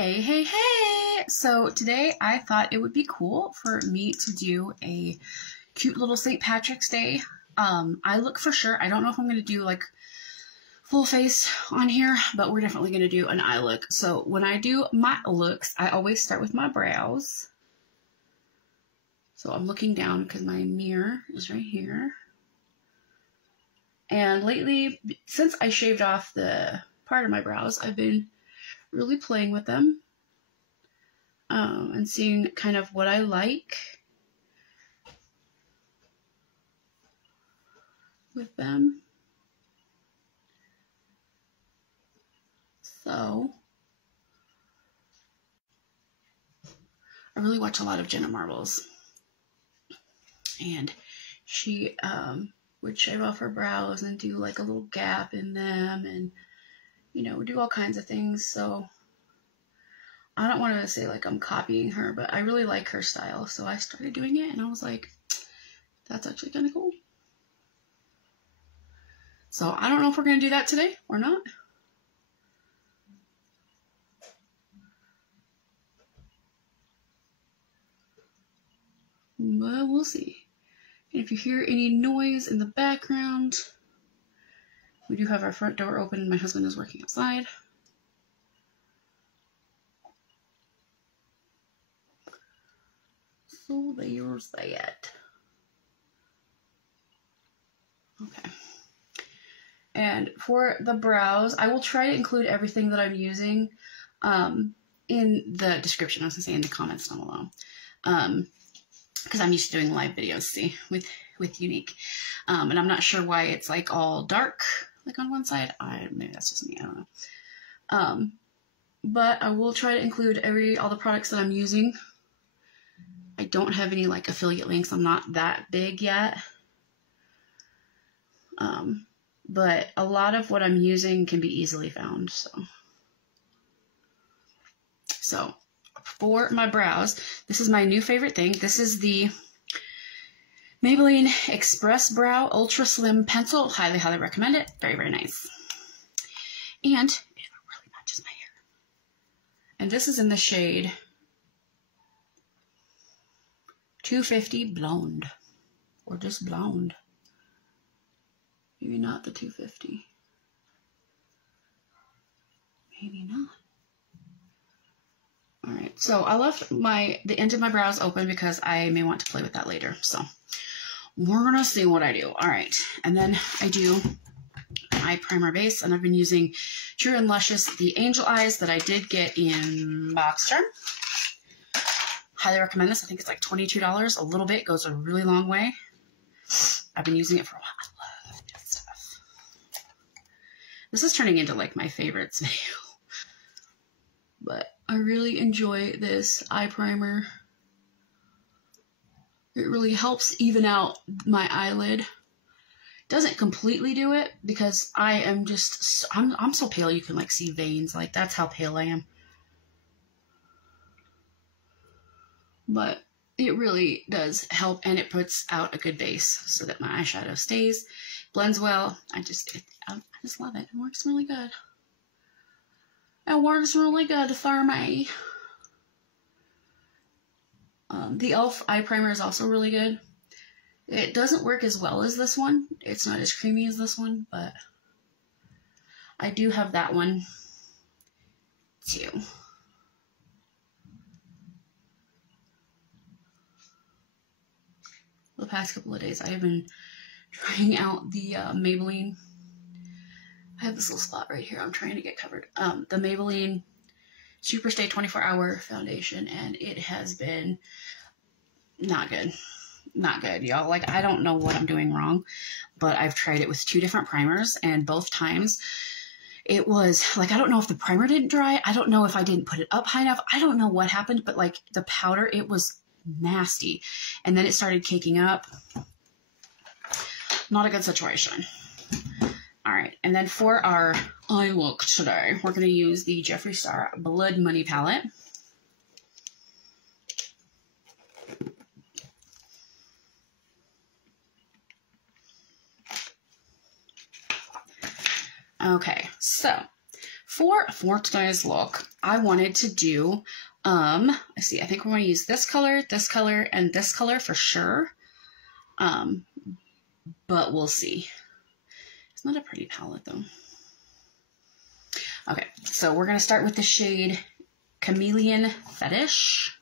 Hey, hey, hey! So today I thought it would be cool for me to do a cute little St. Patrick's Day eye look for sure. I don't know if I'm going to do like full face on here, but we're definitely going to do an eye look. So when I do my looks, I always start with my brows. So I'm looking down because my mirror is right here. And lately, since I shaved off the part of my brows, I've been really playing with them and seeing kind of what I like with them. So I really watch a lot of Jenna Marbles, and she would shave off her brows and do like a little gap in them, and you know, do all kinds of things. So I don't want to say like I'm copying her, but I really like her style. So I started doing it and I was like, that's actually kind of cool. So I don't know if we're going to do that today or not. But we'll see. And if you hear any noise in the background, we do have our front door open and my husband is working outside. So there's that. Okay. And for the brows, I will try to include everything that I'm using in the description. I was going to say in the comments down below. Because I'm used to doing live videos, see, with Younique. And I'm not sure why it's like all dark, like on one side. Maybe that's just me, I don't know. But I will try to include all the products that I'm using. I don't have any like affiliate links. I'm not that big yet. But a lot of what I'm using can be easily found. So for my brows, this is my new favorite thing. This is the Maybelline Express Brow Ultra Slim Pencil. Highly, highly recommend it. Very, very nice. And it really matches my hair. And this is in the shade 250 Blonde. Or just Blonde. Maybe not the 250. Maybe not. Alright, so I left the end of my brows open because I may want to play with that later. So we're going to see what I do. Alright, and then I do an eye primer base, and I've been using True+Luscious the Angel Eyes that I did get in Boxster. Highly recommend this. I think it's like $22. A little bit goes a really long way. I've been using it for a while. I love this stuff. This is turning into like my favorites video. But I really enjoy this eye primer. It really helps even out my eyelid. Doesn't completely do it because I am just, I'm so pale you can like see veins. Like that's how pale I am. But it really does help, and it puts out a good base so that my eyeshadow stays, blends well. I just love it. It works really good. It works really good for me. The e.l.f. eye primer is also really good. It doesn't work as well as this one. It's not as creamy as this one, but I do have that one too. The past couple of days I have been trying out the Maybelline. I have this little spot right here I'm trying to get covered. The Maybelline Superstay 24-Hour Foundation, and it has been not good. Not good, y'all. Like, I don't know what I'm doing wrong, but I've tried it with 2 different primers, and both times it was, like, I don't know if the primer didn't dry. I don't know if I didn't put it up high enough. I don't know what happened, but, like, the powder, it was nasty. And then it started caking up. Not a good situation. Alright, and then for our eye look today, we're going to use the Jeffree Star Blood Money palette. Okay, so for today's look, I wanted to do, let's see, I think we're going to use this color, and this color for sure. But we'll see. It's not a pretty palette though. Okay, so we're going to start with the shade Chameleon Fetish.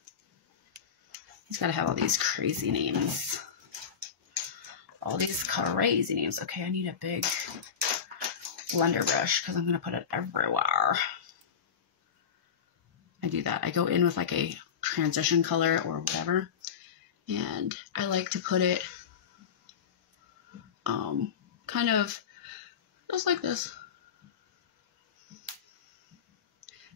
He's got to have all these crazy names. All these crazy names. Okay, I need a big blender brush because I'm going to put it everywhere. I do that. I go in with like a transition color or whatever. And I like to put it kind of just like this.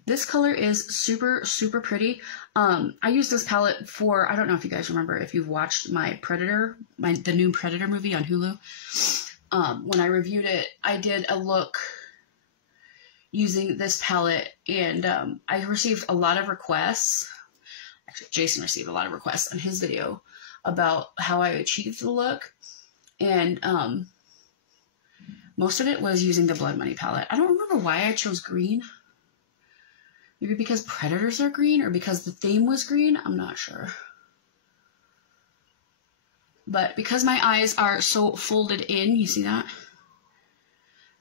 This color is super, super pretty. I use this palette for, I don't know if you guys remember, if you've watched my Predator, the new Predator movie on Hulu. When I reviewed it, I did a look using this palette, and I received a lot of requests. Actually, Jason received a lot of requests on his video about how I achieved the look. And most of it was using the Blood Money palette. I don't remember why I chose green. Maybe because Predators are green or because the theme was green. I'm not sure. But because my eyes are so folded in, you see that?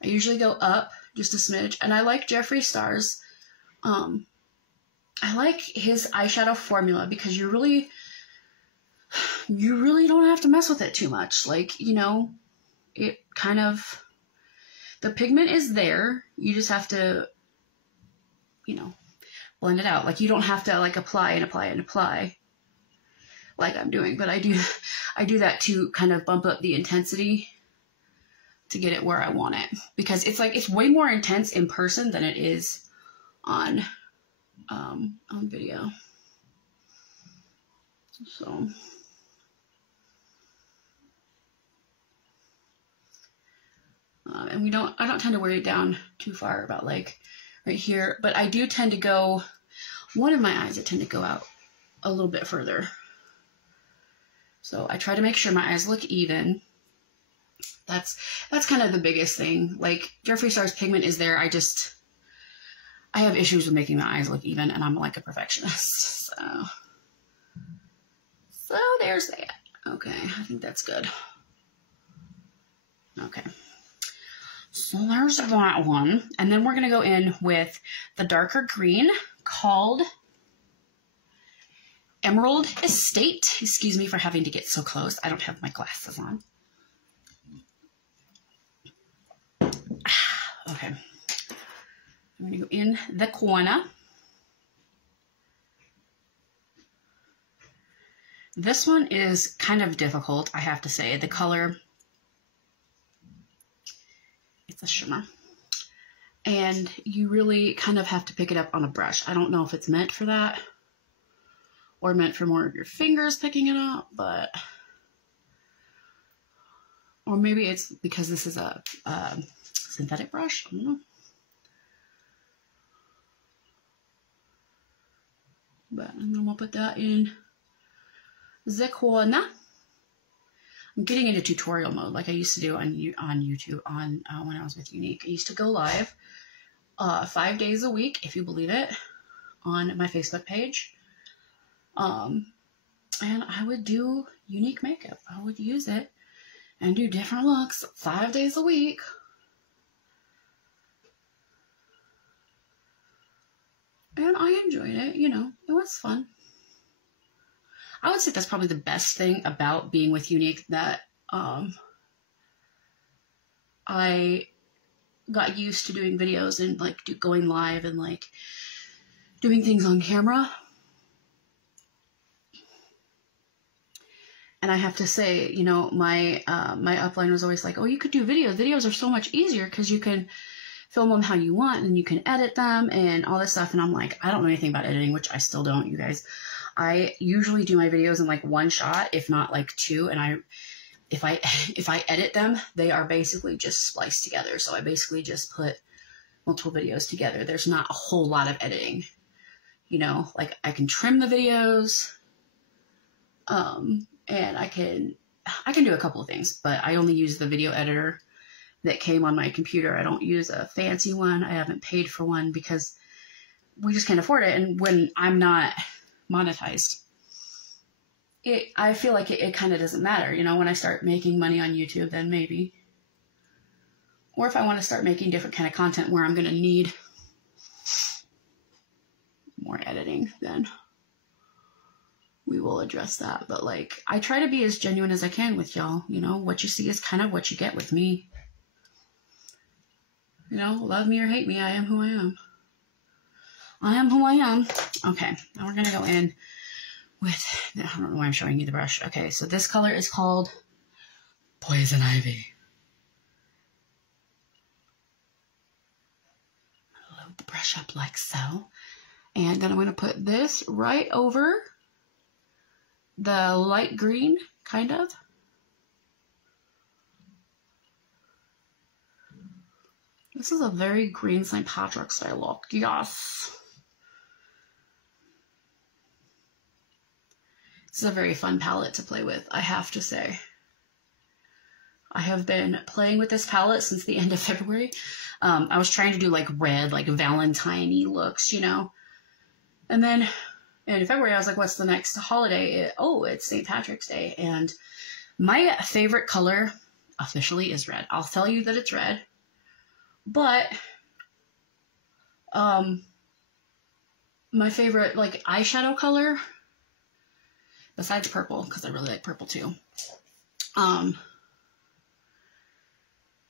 I usually go up just a smidge. And I like Jeffree Star's. I like his eyeshadow formula because you really don't have to mess with it too much. Like, you know, it kind of, the pigment is there. You just have to, you know, blend it out. Like, you don't have to like apply and apply and apply like I'm doing, but I do that to kind of bump up the intensity to get it where I want it, because it's like, it's way more intense in person than it is on video. So and I don't tend to wear it down too far, about like right here, but I do tend to go, one of my eyes I tend to go out a little bit further. So I try to make sure my eyes look even. That's kind of the biggest thing. Like, Jeffree Star's pigment is there. I have issues with making my eyes look even, and I'm like a perfectionist. So there's that. Okay, I think that's good. Okay. So there's that one. And then we're going to go in with the darker green called Emerald Estate. Excuse me for having to get so close. I don't have my glasses on. Okay. I'm going to go in the corner. This one is kind of difficult, I have to say. The color, it's a shimmer. And you really kind of have to pick it up on a brush. I don't know if it's meant for that or meant for more of your fingers picking it up, but, or maybe it's because this is a synthetic brush. I don't know. But and then we'll put that in the corner. I'm getting into tutorial mode like I used to do on YouTube when I was with Younique. I used to go live 5 days a week, if you believe it, on my Facebook page. And I would do Younique makeup. I would use it and do different looks 5 days a week. And I enjoyed it, you know, it was fun. I would say that's probably the best thing about being with Younique, that I got used to doing videos and like going live and like doing things on camera. And I have to say, you know, my upline was always like, oh, you could do videos. Videos are so much easier because you can film them how you want and you can edit them and all this stuff. And I'm like, I don't know anything about editing, which I still don't, you guys. I usually do my videos in like one shot, if not like two. And if I edit them, they are basically just spliced together. So I basically just put multiple videos together. There's not a whole lot of editing, you know, like I can trim the videos, and I can do a couple of things, but I only use the video editor that came on my computer. I don't use a fancy one. I haven't paid for one because we just can't afford it. And when I'm not monetized, I feel like it kind of doesn't matter. You know, when I start making money on YouTube, then maybe. Or if I want to start making different kind of content where I'm going to need more editing, then we will address that. But like, I try to be as genuine as I can with y'all. You know, what you see is kind of what you get with me. You know, love me or hate me, I am who I am. I am who I am. Okay, now we're going to go in with, I don't know why I'm showing you the brush. Okay, so this color is called Poison Ivy. Load the brush up like so. And then I'm going to put this right over the light green, kind of. This is a very green St. Patrick's Day look. Yes. This is a very fun palette to play with, I have to say. I have been playing with this palette since the end of February. I was trying to do like red, like Valentine-y looks, you know. And then in February, I was like, what's the next holiday? It's St. Patrick's Day. And my favorite color officially is red. I'll tell you that it's red. But my favorite like eyeshadow color, besides purple, because I really like purple too,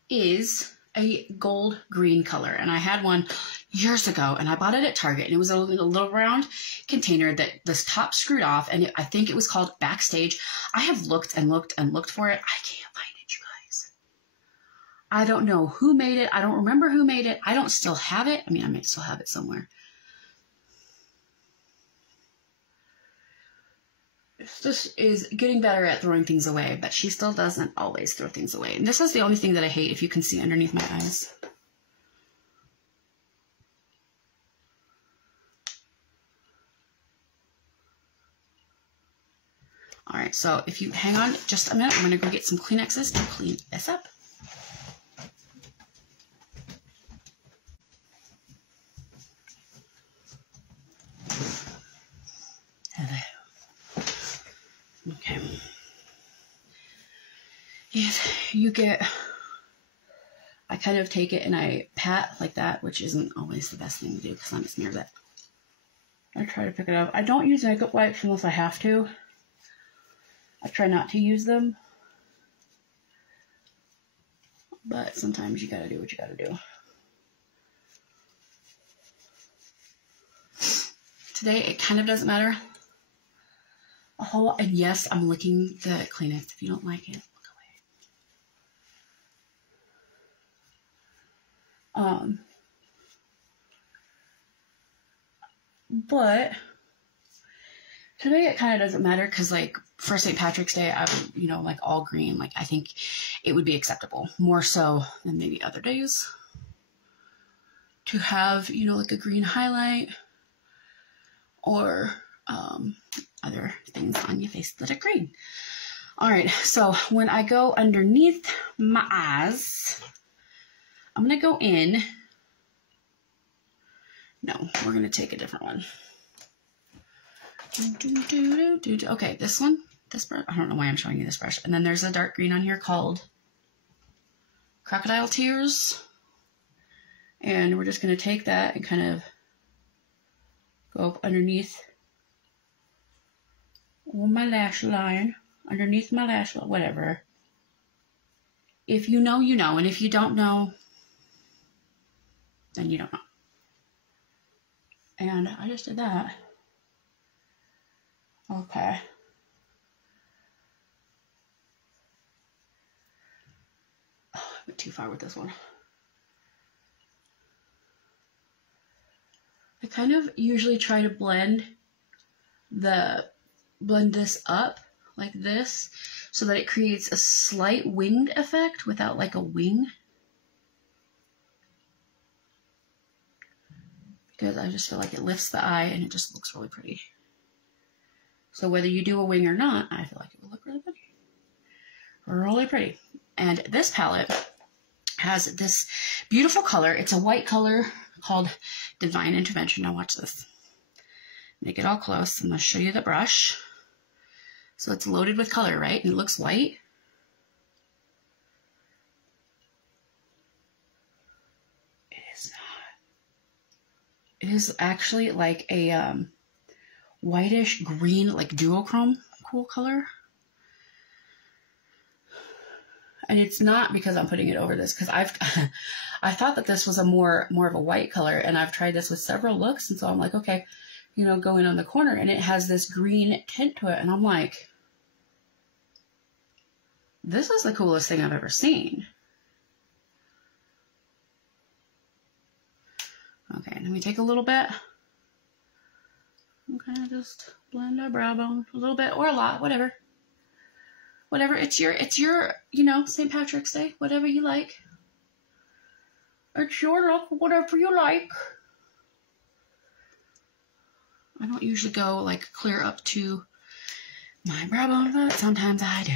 is a gold green color. And I had one years ago, and I bought it at Target, and it was a little round container that this top screwed off, and I think it was called Backstage. I have looked and looked and looked for it. I can't find it, you guys. I don't know who made it. I don't remember who made it. I don't still have it. I mean, I might still have it somewhere. This is getting better at throwing things away, but she still doesn't always throw things away. And this is the only thing that I hate, if you can see underneath my eyes. All right, so if you hang on just a minute, I'm going to go get some Kleenexes to clean this up. Hello. Okay. If you get, I kind of take it and I pat like that, which isn't always the best thing to do because I'm just near that. I try to pick it up. I don't use makeup wipes unless I have to. I try not to use them. But sometimes you gotta do what you gotta do. Today, it kind of doesn't matter. Oh, and yes, I'm licking the Kleenex. If you don't like it, look away. But today it kind of doesn't matter because, like, for St. Patrick's Day, I would, you know, like all green. Like, I think it would be acceptable more so than maybe other days to have, you know, like a green highlight or other things on your face that are green. All right, so when I go underneath my eyes, I'm gonna go in. No, we're gonna take a different one. Okay, this one, this brush, I don't know why I'm showing you this brush. And then there's a dark green on here called Crocodile Tears. And we're just gonna take that and kind of go up underneath my lash line, underneath my lash line, whatever. If you know, you know. And if you don't know, then you don't know. And I just did that. Okay. Oh, I went too far with this one. I kind of usually try to blend this up like this so that it creates a slight winged effect without like a wing. Because I just feel like it lifts the eye and it just looks really pretty. So whether you do a wing or not, I feel like it will look really pretty. Really pretty. And this palette has this beautiful color. It's a white color called Divine Intervention. Now watch this. Make it all close. I'm going to show you the brush. So it's loaded with color, right? And it looks white. It is not. It is actually like a whitish green, like duochrome cool color. And it's not because I'm putting it over this, because I thought that this was a more of a white color, and I've tried this with several looks, and so I'm like, okay, you know, going on the corner, and it has this green tint to it, and I'm like, this is the coolest thing I've ever seen. Okay, let me take a little bit. I'm kind of just blend our brow bone a little bit, or a lot, whatever. Whatever, it's your, you know, St. Patrick's Day, whatever you like. It's your look, whatever you like. I don't usually go like clear up to my brow bone, but sometimes I do.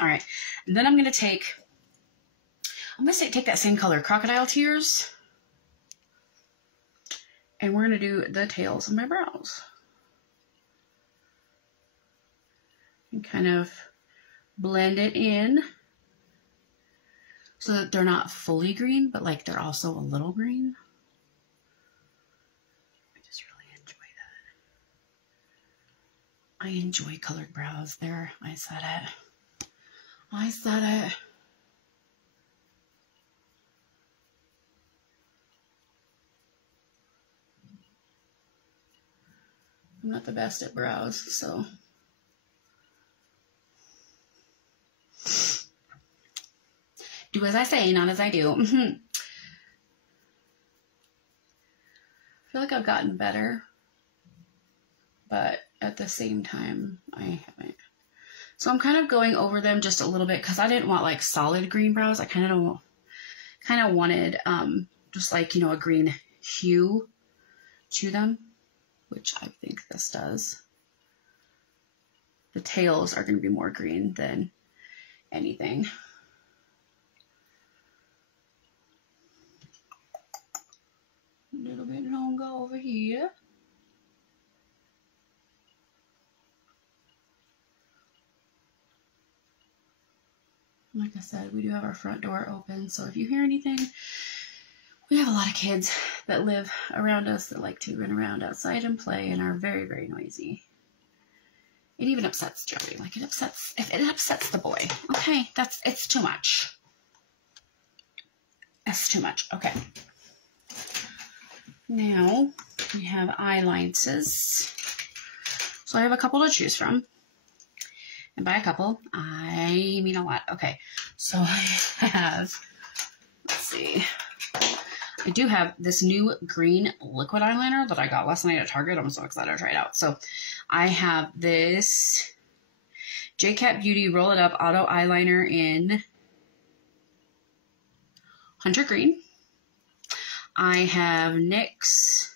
All right, and then I'm gonna take that same color, Crocodile Tears, and we're gonna do the tails of my brows. And kind of blend it in so that they're not fully green, but like they're also a little green. I just really enjoy that. I enjoy colored brows there. I said it. I said it. I'm not the best at brows, so. Do as I say, not as I do. I feel like I've gotten better, but at the same time, I haven't. So I'm kind of going over them just a little bit because I didn't want like solid green brows. I kind of wanted just like, you know, a green hue to them, which I think this does. The tails are going to be more green than anything. A little bit longer over here. Like I said, we do have our front door open, so if you hear anything, we have a lot of kids that live around us that like to run around outside and play and are very, very noisy. It even upsets Jeffree. Like it upsets the boy. Okay, it's too much. It's too much. Okay. Now we have eyeliners. So I have a couple to choose from. And by a couple, I mean a lot. Okay, so I have, let's see. I do have this new green liquid eyeliner that I got last night at Target. I'm so excited to try it out. So I have this Beauty Roll It Up Auto Eyeliner in Hunter Green. I have NYX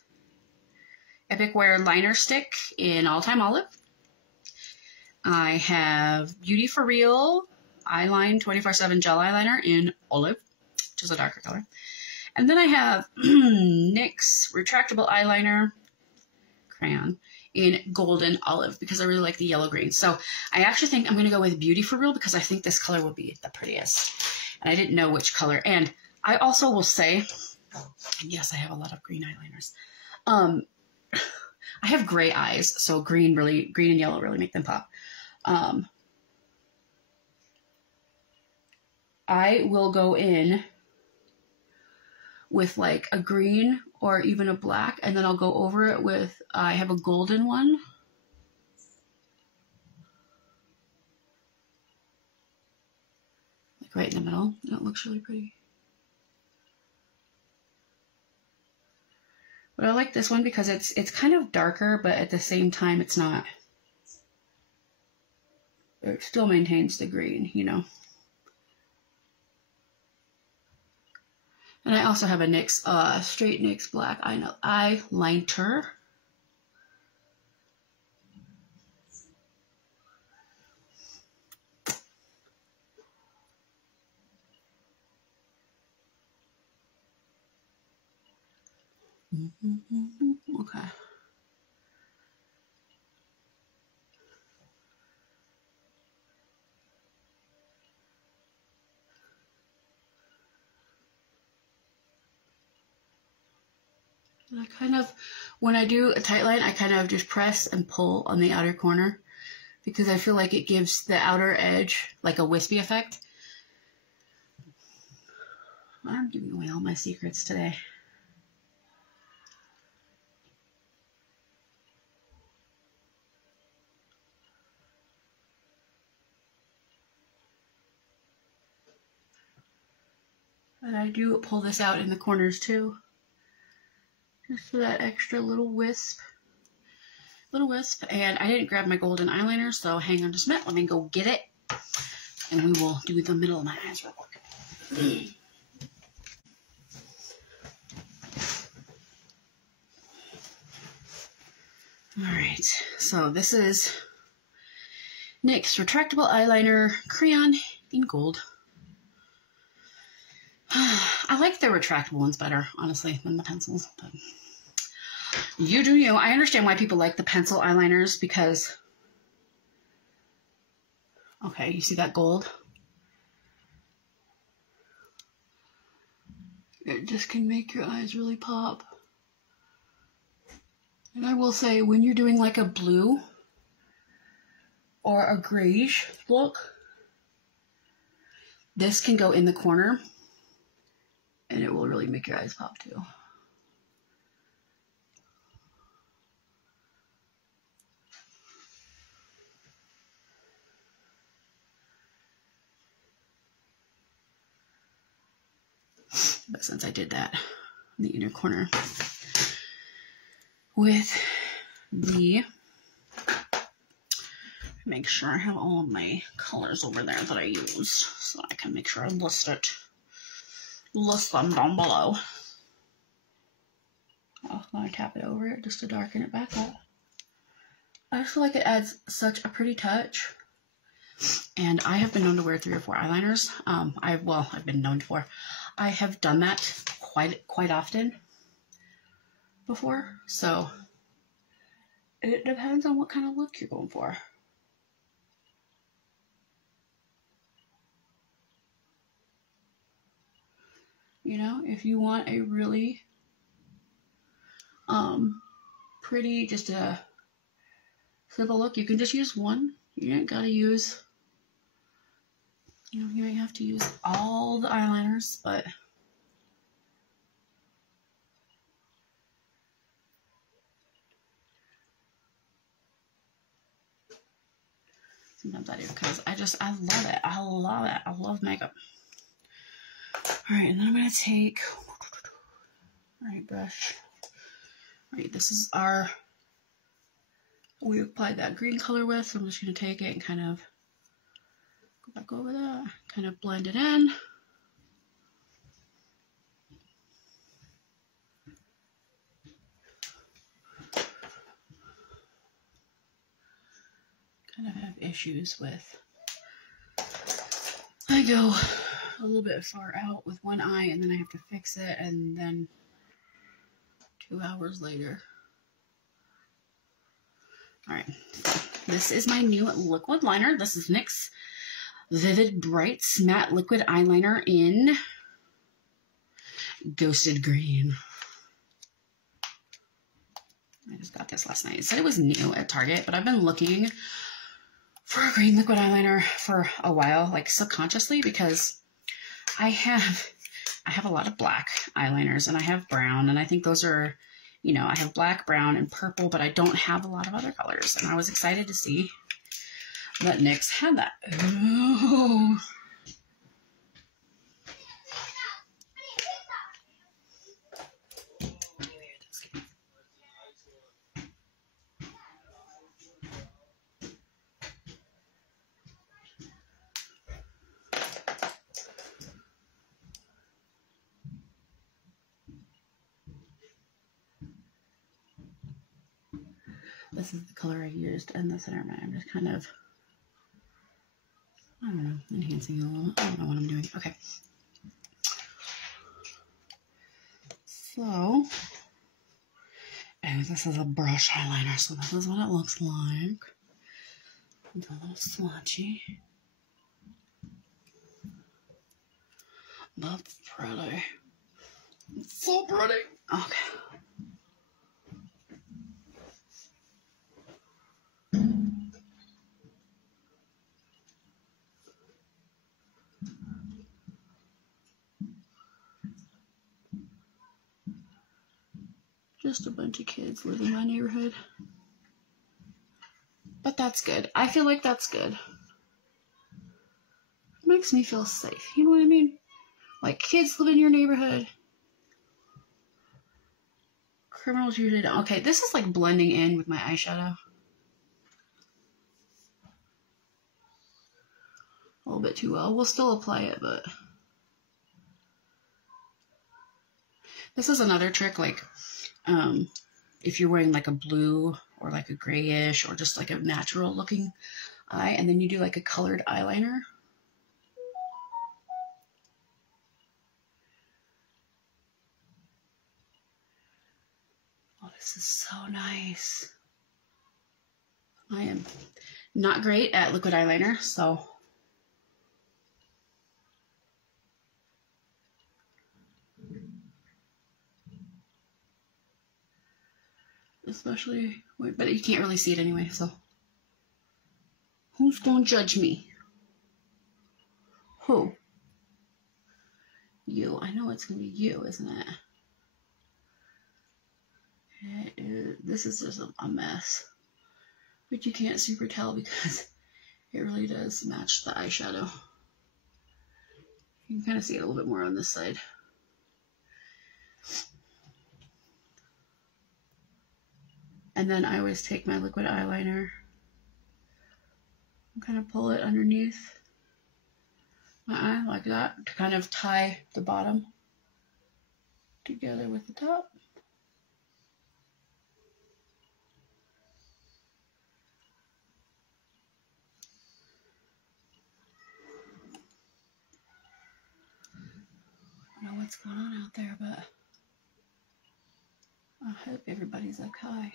Epic Wear Liner Stick in All Time Olive. I have Beauty For Real Eyeline 24/7 Gel Eyeliner in Olive, which is a darker color. And then I have NYX Retractable Eyeliner Crayon in Golden Olive because I really like the yellow green. So I actually think I'm going to go with Beauty For Real because I think this color will be the prettiest. And I didn't know which color. And I also will say, yes, I have a lot of green eyeliners. I have gray eyes, so green and yellow really make them pop. I will go in with like a green or even a black, and then I'll go over it with, I have a golden one. Like right in the middle, and it looks really pretty. But I like this one because it's kind of darker, but at the same time it's not. It still maintains the green, you know. And I also have a NYX, straight NYX black eyeliner. Okay. And I kind of, when I do a tight line, I kind of just press and pull on the outer corner because I feel like it gives the outer edge like a wispy effect. I'm giving away all my secrets today. And I do pull this out in the corners too. Just for that extra little wisp. And I didn't grab my golden eyeliner, so hang on just a minute. Let me go get it. And we will do the middle of my eyes real quick. Alright, so this is NYX Retractable Eyeliner Crayon in Gold. I like the retractable ones better, honestly, than the pencils. But you do you. I understand why people like the pencil eyeliners because... Okay, you see that gold? It just can make your eyes really pop. And I will say, when you're doing like a blue or a grayish look, this can go in the corner and it will really make your eyes pop too. But since I did that in the inner corner with the, make sure I have all of my colors over there that I use so I can make sure I list them down below. I'm going to tap it over it just to darken it back up. I just feel like it adds such a pretty touch. And I have been known to wear 3 or 4 eyeliners. I've been known for. I have done that quite often before. So it depends on what kind of look you're going for. You know, if you want a really pretty, just a simple look, you can just use one. You ain't gotta use, you ain't have to use all the eyeliners, but sometimes I do because I love it. I love it. I love makeup. Alright, and then I'm gonna take, alright, brush. Alright, this is our, we applied that green color with, so I'm just gonna take it and kind of go back over that, kind of blend it in. Kind of have issues with, I go a little bit far out with one eye and then I have to fix it, and then 2 hours later. Alright, so this is my new liquid liner. This is NYX Vivid Brights Matte Liquid Eyeliner in Ghosted Green. I just got this last night. It said it was new at Target, but I've been looking for a green liquid eyeliner for a while, like subconsciously, because I have a lot of black eyeliners and I have brown, and I think those are, you know, I have black, brown, and purple, but I don't have a lot of other colors, and I was excited to see that NYX had that. Ooh. This is the color I used in the center matte. I'm just kind of, I don't know, enhancing a little. I don't know what I'm doing. Okay. So, Okay, this is a brush eyeliner, so this is what it looks like. It's a little swatchy. That's pretty. It's so pretty. Okay. Just a bunch of kids live in my neighborhood. But that's good. I feel like that's good. It makes me feel safe. You know what I mean? Like, kids live in your neighborhood. Criminals usually don't. Okay, this is like blending in with my eyeshadow. A little bit too well. We'll still apply it, but... This is another trick, like, if you're wearing like a blue or like a grayish or just like a natural looking eye, and then you do like a colored eyeliner. Oh, this is so nice. I am not great at liquid eyeliner, so... Especially, but you can't really see it anyway, so. Who's gonna judge me? Who? You. I know it's gonna be you, isn't it? This is just a mess. But you can't super tell because it really does match the eyeshadow. You can kind of see it a little bit more on this side. And then I always take my liquid eyeliner and kind of pull it underneath my eye like that to kind of tie the bottom together with the top. I don't know what's going on out there, but I hope everybody's okay.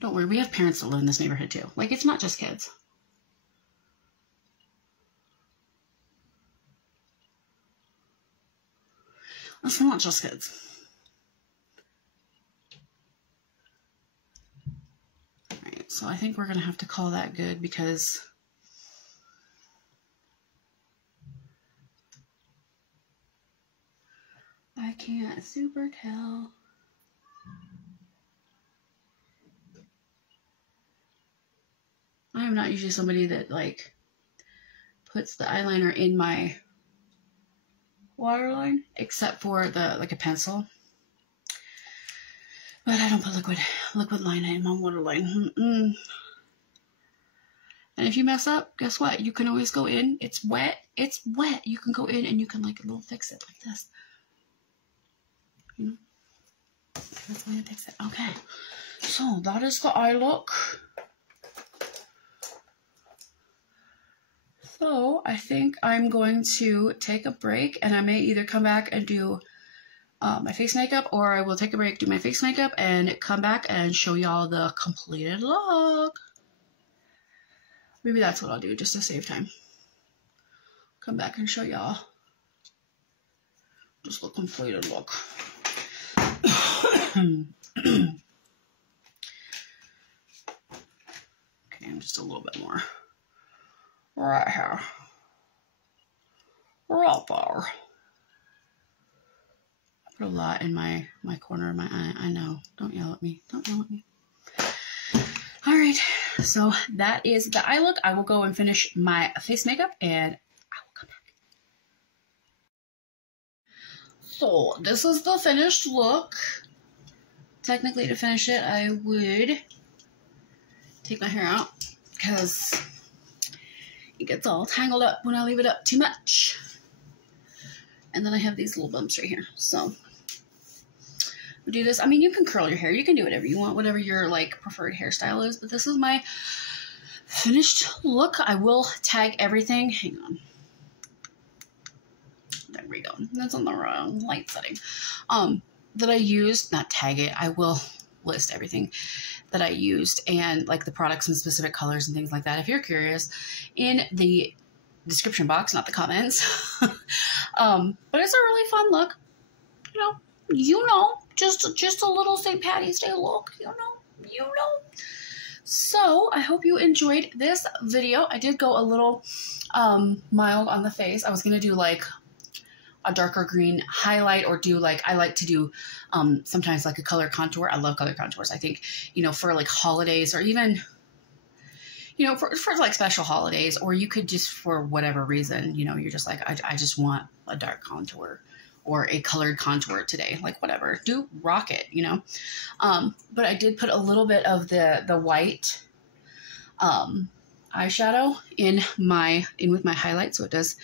Don't worry, we have parents that live in this neighborhood too. Like, it's not just kids. It's not just kids. Alright, so I think we're going to have to call that good because I can't super tell. I am not usually somebody that, like, puts the eyeliner in my waterline, except for the, like, a pencil. But I don't put liquid liner in my waterline. And if you mess up, guess what? You can always go in. It's wet. It's wet. You can go in and you can, like, a little fix it like this. You know? That's the way to fix it. Okay. So, that is the eye look. So I think I'm going to take a break, and I may either come back and do my face makeup, or I will take a break, do my face makeup, and come back and show y'all the completed look. Maybe that's what I'll do, just to save time. Come back and show y'all just the completed look. Okay, just a little bit more. Right here. Right there. I put a lot in my corner of my eye. I know. Don't yell at me. Don't yell at me. Alright. So that is the eye look. I will go and finish my face makeup and I will come back. So this is the finished look. Technically, to finish it, I would take my hair out because it gets all tangled up when I leave it up too much. And then I have these little bumps right here. So we'll do this. I mean, you can curl your hair. You can do whatever you want, whatever your like preferred hairstyle is. But this is my finished look. I will tag everything. Hang on. There we you go. That's on the wrong light setting. That I used, not tag it, I will list everything that I used and like the products in specific colors and things like that if you're curious in the description box, not the comments. But it's a really fun look. Just a little St. Patty's Day look, you know. So I hope you enjoyed this video. I did go a little mild on the face. I was gonna do like a darker green highlight or do like, I like to do sometimes like a color contour. I love color contours. I think, for like holidays or even, for like special holidays, or you could just, for whatever reason, you're just like, I just want a dark contour or a colored contour today, like whatever, rock it, but I did put a little bit of the white eyeshadow in with my highlight, so it does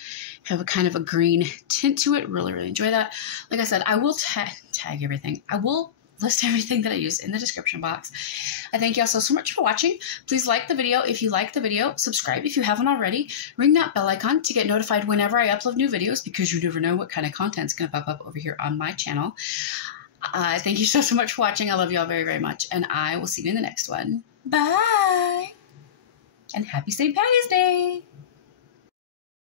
have a kind of a green tint to it. Really enjoy that. Like I said, I will tag everything. I will list everything that I use in the description box. I thank you all so much for watching. Please like the video if you like the video. Subscribe if you haven't already. Ring that bell icon to get notified whenever I upload new videos, because you never know what kind of content's going to pop up over here on my channel. Thank you so much for watching. I love you all very much, and I will see you in the next one. Bye! And happy St. Patty's Day!